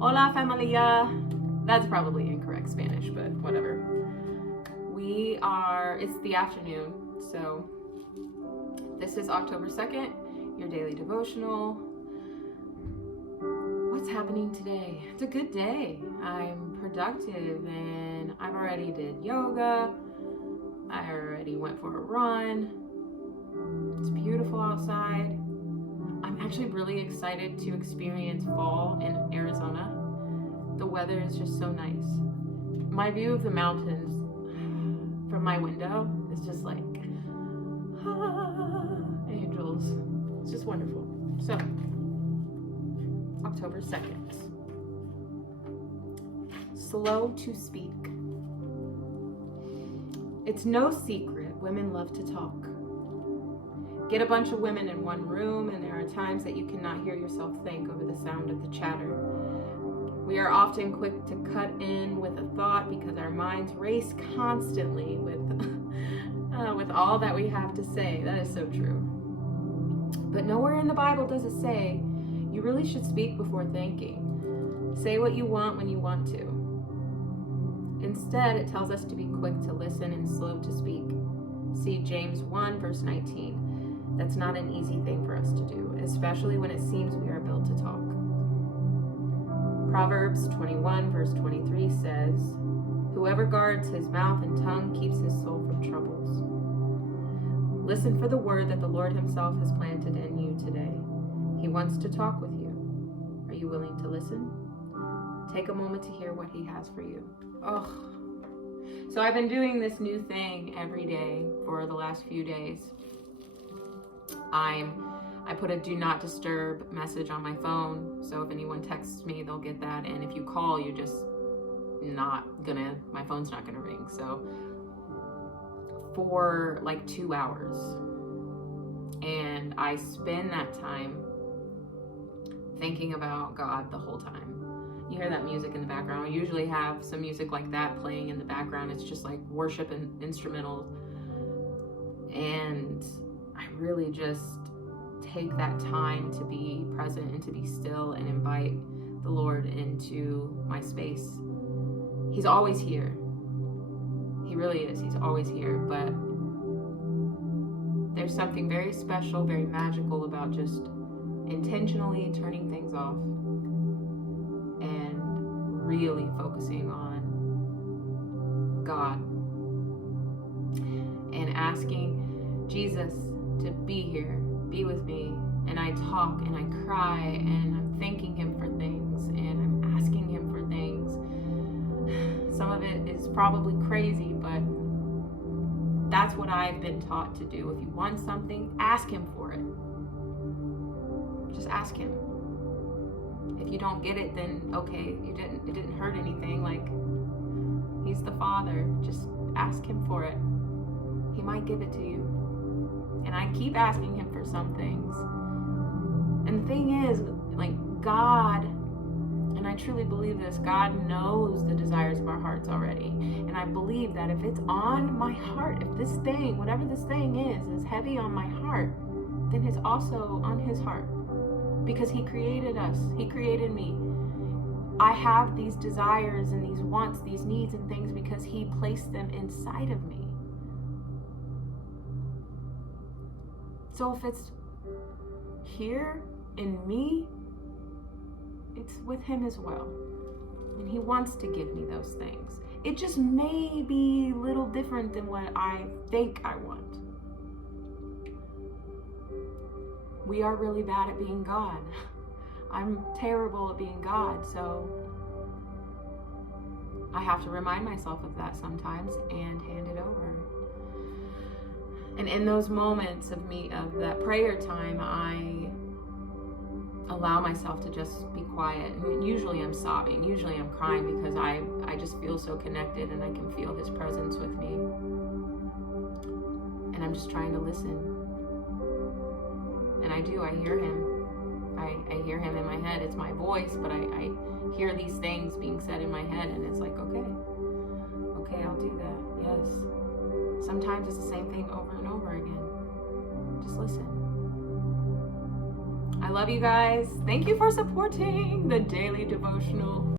Hola familia. That's probably incorrect Spanish, but whatever. It's the afternoon, so this is October 2nd, your daily devotional. What's happening today? It's a good day. I'm productive and I've already did yoga. I already went for a run. It's beautiful outside. I'm actually really excited to experience fall in Arizona. The weather is just so nice. My view of the mountains from my window is just like angels. It's just wonderful. So, October 2nd. Slow to speak. It's no secret women love to talk. Get a bunch of women in one room and there are times that you cannot hear yourself think over the sound of the chatter. We are often quick to cut in with a thought because our minds race constantly with all that we have to say. That is so true. But nowhere in the Bible does it say you really should speak before thinking. Say what you want when you want to. Instead, it tells us to be quick to listen and slow to speak. See James 1, verse 19. That's not an easy thing for us to do, especially when it seems we are built to talk. Proverbs 21, verse 23 says, "Whoever guards his mouth and tongue keeps his soul from troubles." Listen for the word that the Lord himself has planted in you today. He wants to talk with you. Are you willing to listen? Take a moment to hear what he has for you. So I've been doing this new thing every day for the last few days. I put a do not disturb message on my phone, so if anyone texts me, they'll get that, and if you call, my phone's not gonna ring. So for like 2 hours, and I spend that time thinking about God the whole time. You hear that music in the background. I usually have some music like that playing in the background. It's just like worship and instrumental, and I really just take that time to be present and to be still and invite the Lord into my space. He's always here. He really is. He's always here. But there's something very special, very magical about just intentionally turning things off and really focusing on God and asking Jesus to be here, be with me. And I talk and I cry and I'm thanking him for things and I'm asking him for things. Some of it is probably crazy, but that's what I've been taught to do. If you want something, ask him for it. Just ask him. If you don't get it, then okay, it didn't hurt anything. Like, he's the Father. Just ask him for it. He might give it to you. And I keep asking him for some things. And the thing is, like, God, and I truly believe this, God knows the desires of our hearts already. And I believe that if it's on my heart, if this thing, whatever this thing is heavy on my heart, then it's also on his heart. Because he created us. He created me. I have these desires and these wants, these needs and things because he placed them inside of me. So if it's here in me, it's with him as well. And he wants to give me those things. It just may be a little different than what I think I want. We are really bad at being God. I'm terrible at being God, so I have to remind myself of that sometimes and hand it over. And in those moments of that prayer time, I allow myself to just be quiet. And usually I'm sobbing, usually I'm crying because I just feel so connected and I can feel his presence with me. And I'm just trying to listen. And I do, I hear him. I hear him in my head. It's my voice, but I hear these things being said in my head and it's like, okay, I'll do that, yes. Sometimes it's the same thing over and over again. Just listen. I love you guys. Thank you for supporting the daily devotional.